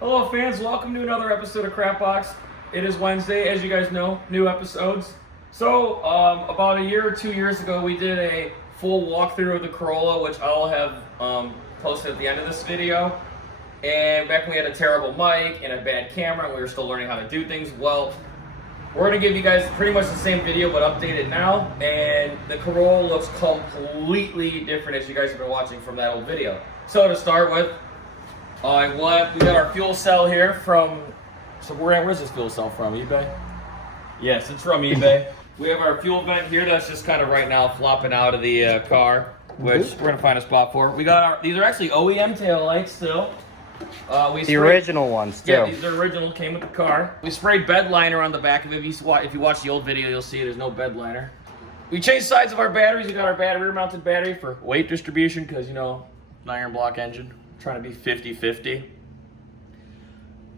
Hello fans, welcome to another episode of Crapbox. It is Wednesday, as you guys know, new episodes. So, about a year or 2 years ago, we did a full walkthrough of the Corolla, which I'll have posted at the end of this video. And back when we had a terrible mic and a bad camera and we were still learning how to do things, well, we're going to give you guys pretty much the same video, but updated now. And the Corolla looks completely different as you guys have been watching from that old video. So to start with, we got our fuel cell here from, so where's this fuel cell from, eBay? Yes, it's from eBay. We have our fuel vent here that's just kind of right now flopping out of the car, which we're going to find a spot for. We got these are actually OEM taillights still. The original ones, too. Yeah, these are original, came with the car. We sprayed bed liner on the back of it. If you watch the old video, you'll see there's no bed liner. We changed sides of our batteries. We got our rear-mounted battery for weight distribution because, you know, an iron block engine. Trying to be 50-50.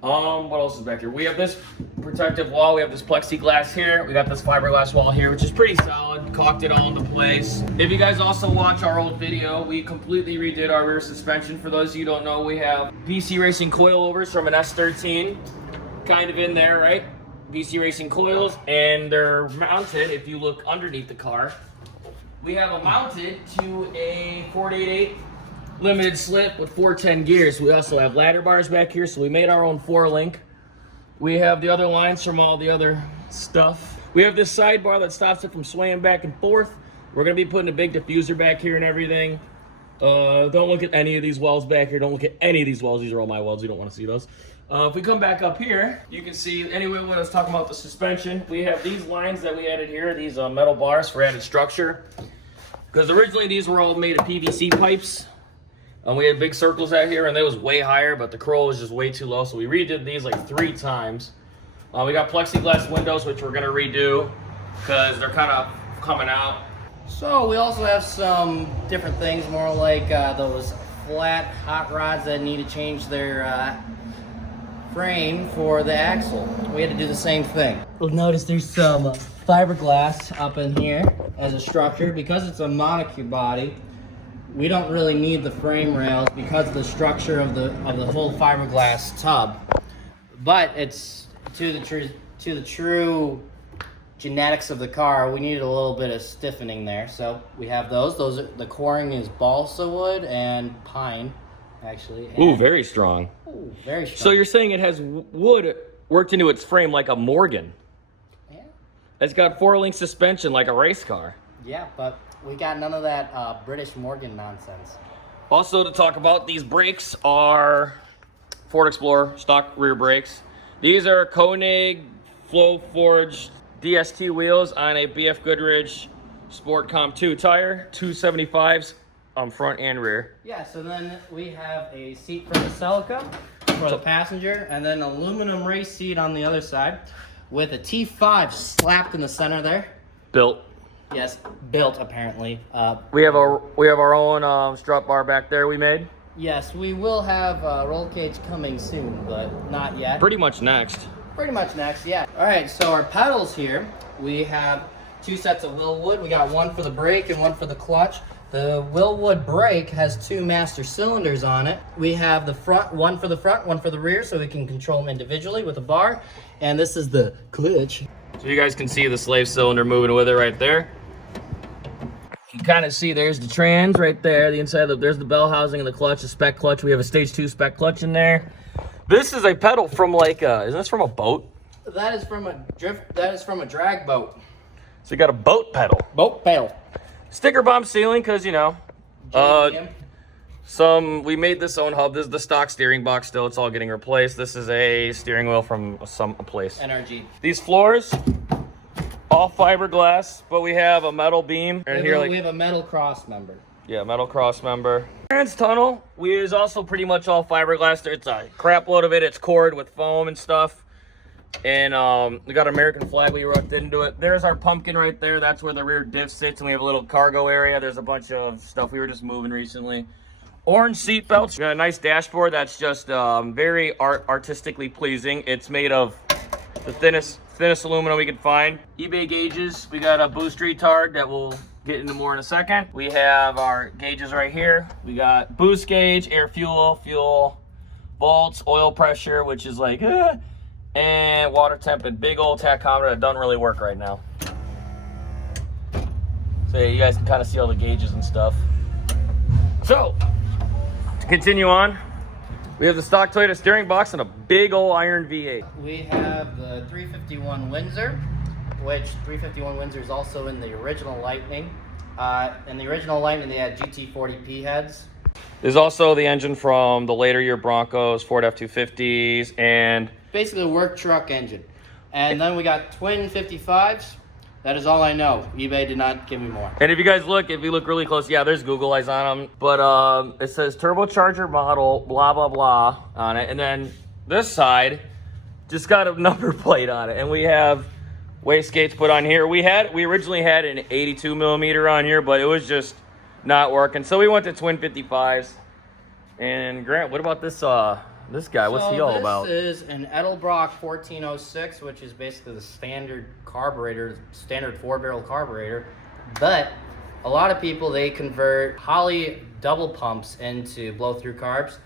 What else is back here? We have this protective wall. We have this plexiglass here. We got this fiberglass wall here, which is pretty solid. Caulked it all into place. If you guys also watch our old video, we completely redid our rear suspension. For those of you who don't know, we have BC Racing coilovers from an S13. Kind of in there, right? BC Racing coils, and they're mounted, if you look underneath the car. We have them mounted to a 488 limited slip with 410 gears. We also have ladder bars back here, so we made our own 4-link. We have the other lines from all the other stuff. We have this sidebar that stops it from swaying back and forth. We're going to be putting a big diffuser back here and everything. Don't look at any of these wells back here. Don't look at any of these wells. These are all my wells. You don't want to see those. If we come back up here, you can see, anyway, when I was talking about the suspension, we have these lines that we added here, these metal bars for added structure. Because originally these were all made of PVC pipes. And we had big circles out here, and they was way higher, but the Corolla was just way too low, so we redid these like 3 times. We got plexiglass windows, which we're gonna redo because they're kind of coming out. So we also have some different things, more like those flat hot rods that need to change their frame for the axle. We had to do the same thing. You'll notice there's some fiberglass up in here as a structure. Because it's a monocube body, we don't really need the frame rails because of the structure of the whole fiberglass tub. But it's to the true genetics of the car, we needed a little bit of stiffening there. So we have those. The coring is balsa wood and pine, actually. Ooh, very strong. Ooh, very strong. So you're saying it has wood worked into its frame like a Morgan? Yeah. It's got 4-link suspension like a race car. Yeah, but we got none of that British Morgan nonsense. Also, to talk about, these brakes are Ford Explorer stock rear brakes. These are Koenig Flow Forged DST wheels on a BF Goodrich Sport Com 2 tire, 275s on front and rear. Yeah, so then we have a seat for the Celica for the passenger, and then an aluminum race seat on the other side with a T5 slapped in the center there. Built. Yes, built apparently. We have our own strut bar back there we made. Yes, we will have roll cage coming soon, but not yet. Pretty much next. Pretty much next, yeah. All right, so our pedals here, we have 2 sets of Willwood. We got one for the brake and one for the clutch. The Willwood brake has 2 master cylinders on it. We have the front, one for the front, one for the rear, so we can control them individually with a bar. And this is the clutch. So you guys can see the slave cylinder moving with it right there. You can kind of see there's the trans right there, the inside of there's the bell housing and the clutch, the spec clutch. We have a stage 2 spec clutch in there. This is a pedal from like isn't this from a boat? That is from a drag boat. So you got a boat pedal. Boat pedal. Sticker bomb ceiling, because you know. We made this own hub. This is the stock steering box still, it's all getting replaced. This is a steering wheel from a place. NRG. These floors, all fiberglass, but we have a metal beam. And here we have a metal cross member. Yeah, metal cross member. Trans tunnel, is also pretty much all fiberglass. It's a crap load of it. It's cored with foam and stuff. And we got an American flag we rubbed into it. There's our pumpkin right there. That's where the rear diff sits, and we have a little cargo area. There's a bunch of stuff we were just moving recently. Orange seat belts. We got a nice dashboard that's just very artistically pleasing. It's made of the thinnest aluminum we could find. eBay gauges. We got a boost retard that we'll get into more in a second. We have our gauges right here. We got boost gauge, air fuel, volts, oil pressure, which is like, and water temp, and big old tachometer that doesn't really work right now. So yeah, you guys can kind of see all the gauges and stuff. So, to continue on, we have the stock Toyota steering box and a big old iron V8. We have the 351 Windsor, which 351 Windsor is also in the original Lightning. In the original Lightning, they had GT40P heads. There's also the engine from the later year Broncos, Ford F-250s, and basically a work truck engine. And then we got twin 55s. That is all I know. eBay did not give me more. And if you guys look, if you look really close, yeah, there's Google eyes on them. But it says turbocharger model, blah, blah, blah on it. And then this side just got a number plate on it. And we have wastegates put on here. We originally had an 82 millimeter on here, but it was just not working. So we went to twin 55s. And Grant, what about this guy? What's he all about? This is an Edelbrock 1406, which is basically the standard carburetor, standard 4-barrel carburetor. But a lot of people, they convert Holley double pumps into blow-through carbs.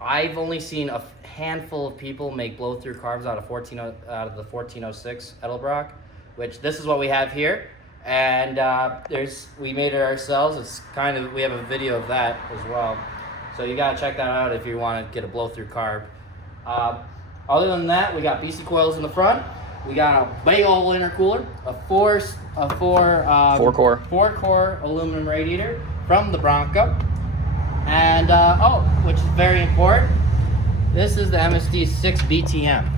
I've only seen a handful of people make blow-through carbs out of the 1406 Edelbrock, which this is what we have here. And we made it ourselves. It's we have a video of that as well. So you gotta check that out if you want to get a blow-through carb. Other than that, we got BC coils in the front. We got a big old intercooler, a four core aluminum radiator from the Bronco, and which is very important. This is the MSD 6 BTM.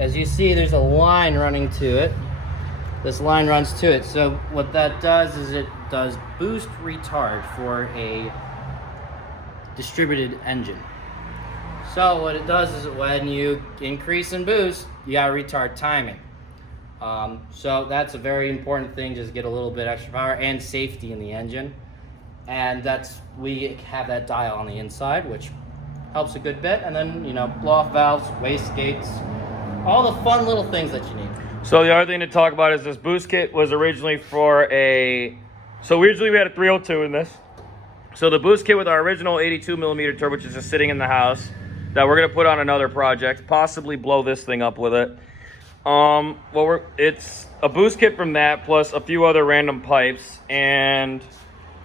As you see, there's a line running to it. This line runs to it. So what that does is it does boost retard for a distributed engine. So what it does is when you increase and boost, you got retard timing. So that's a very important thing, just get a little bit extra power and safety in the engine. And we have that dial on the inside, which helps a good bit. And then, blow off valves, wastegates, all the fun little things that you need. So the other thing to talk about is this boost kit was originally for originally we had a 302 in this. So the boost kit with our original 82 millimeter turbo, which is just sitting in the house, that we're gonna put on another project, possibly blow this thing up with it. It's a boost kit from that plus a few other random pipes and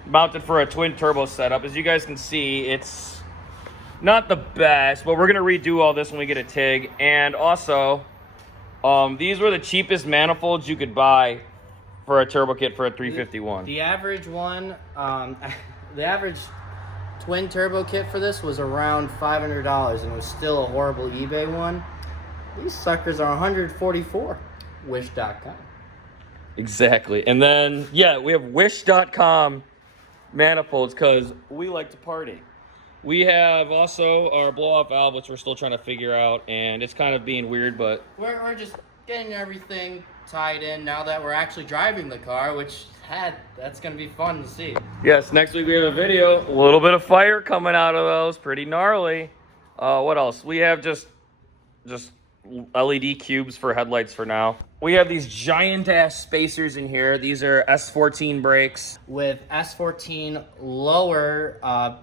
mounted for a twin turbo setup. As you guys can see, it's not the best, but we're gonna redo all this when we get a TIG. And also, these were the cheapest manifolds you could buy for a turbo kit for a 351. The average one, the average twin turbo kit for this was around $500, and it was still a horrible eBay one. These suckers are $144. Wish.com. Exactly. And then, yeah, we have Wish.com manifolds because we like to party. We have also our blow-off valve, which we're still trying to figure out, and it's kind of being weird, but we're just getting everything tied in now that we're actually driving the car, that's going to be fun to see. Yes, next week we have a video. A little bit of fire coming out of those, pretty gnarly. What else? We have just LED cubes for headlights for now. We have these giant ass spacers in here. These are S14 brakes with S14 lower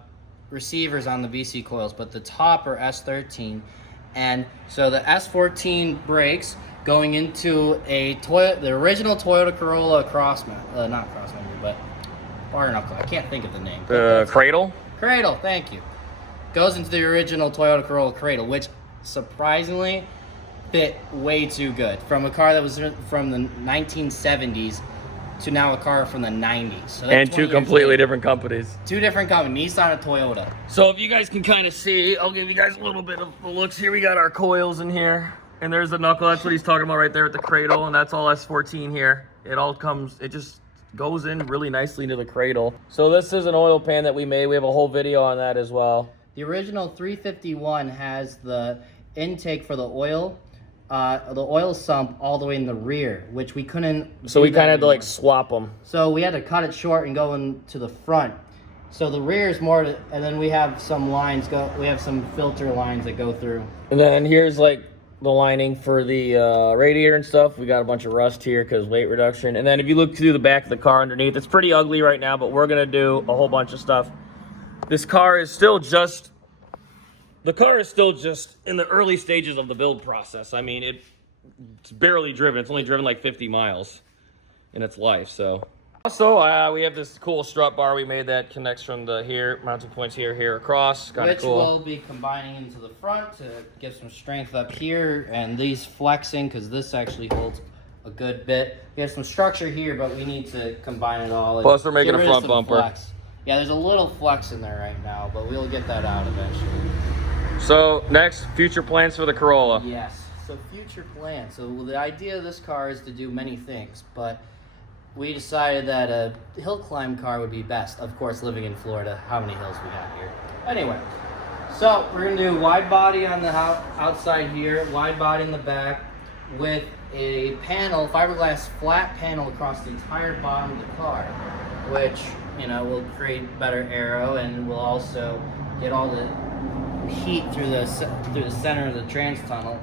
receivers on the BC coils, but the top are S13. And so the S14 brakes going into the original Toyota Corolla not crossmember, but bar knuckle. I can't think of the name. Cradle? Cradle, thank you. Goes into the original Toyota Corolla cradle, which surprisingly fit way too good. From a car that was from the 1970s to now a car from the 90s. So and two completely different companies. Two different companies, Nissan and Toyota. So if you guys can kind of see, I'll give you guys a little bit of the looks here. We got our coils in here. And there's the knuckle. That's what he's talking about right there at the cradle. And that's all S14 here. It just goes in really nicely into the cradle. So this is an oil pan that we made. We have a whole video on that as well. The original 351 has the intake for the oil sump all the way in the rear, which we couldn't. So we kind of had to like swap them. So we had to cut it short and go into the front. So the rear is more, and then we have some lines we have some filter lines that go through. And then here's like the lining for the radiator and stuff. We got a bunch of rust here because weight reduction. And then if you look through the back of the car underneath, it's pretty ugly right now, but we're gonna do a whole bunch of stuff. This car is still just The car is still just in the early stages of the build process. I mean, it's barely driven. It's only driven like 50 miles in its life, so. Also, we have this cool strut bar we made that connects from the mounting points here across. Kind of cool. Which we'll be combining into the front to give some strength up here, and these flexing, because this actually holds a good bit. We have some structure here, but we need to combine it all. Plus, we're making a front bumper. Flex. Yeah, there's a little flex in there right now, but we'll get that out eventually. So, next, future plans for the Corolla. Yes, so future plans. So the idea of this car is to do many things, but we decided that a hill climb car would be best. Of course, living in Florida, how many hills we got here? Anyway, so we're gonna do wide body on the outside here, wide body in the back, with a panel, fiberglass flat panel across the entire bottom of the car, which, you know, will create better aero, and will also get all the heat through the center of the trans tunnel.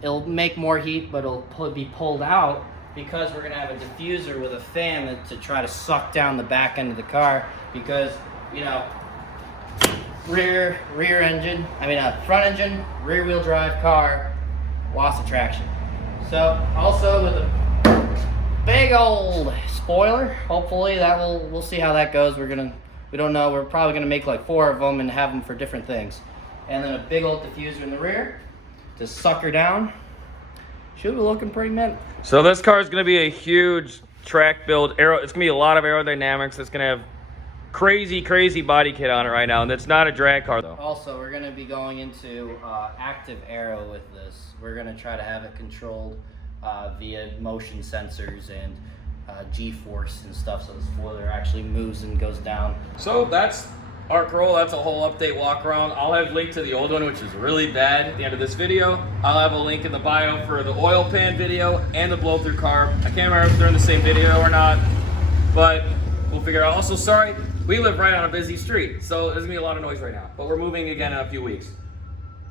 It'll make more heat, but it'll be pulled out, because we're gonna have a diffuser with a fan to try to suck down the back end of the car, because, you know, front engine, rear wheel drive car, loss of traction. So also with a big old spoiler, hopefully we'll see how that goes. We don't know, we're probably gonna make like 4 of them and have them for different things. And then a big old diffuser in the rear to suck her down. Should be looking pretty mint. So this car is going to be a huge track build. It's going to be a lot of aerodynamics. It's going to have crazy body kit on it right now, and it's not a drag car though. Also, we're going to be going into active aero with this. We're going to try to have it controlled via motion sensors and G-force and stuff, so the spoiler actually moves and goes down. So that's our Corolla. That's a whole update walk around. I'll have a link to the old one, which is really bad, at the end of this video. I'll have a link in the bio for the oil pan video and the blow through car. I can't remember if they're in the same video or not, but we'll figure it out. Also, sorry, we live right on a busy street, so there's gonna be a lot of noise right now, but we're moving again in a few weeks.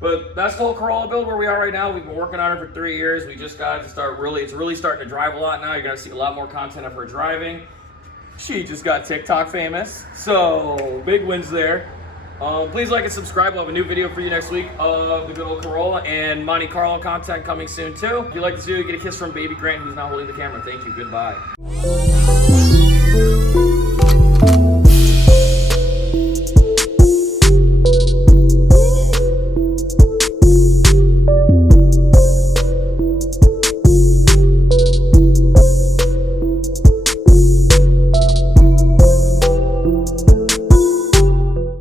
But that's the whole Corolla build where we are right now. We've been working on it for 3 years. We just got to start it's really starting to drive a lot now. You're gonna see a lot more content of her driving. She just got TikTok famous, so big wins there. Please like and subscribe. We'll have a new video for you next week of the good old Corolla, and Monte Carlo content coming soon too. If you like this video, get a kiss from Baby Grant, who's now holding the camera. Thank you. Goodbye.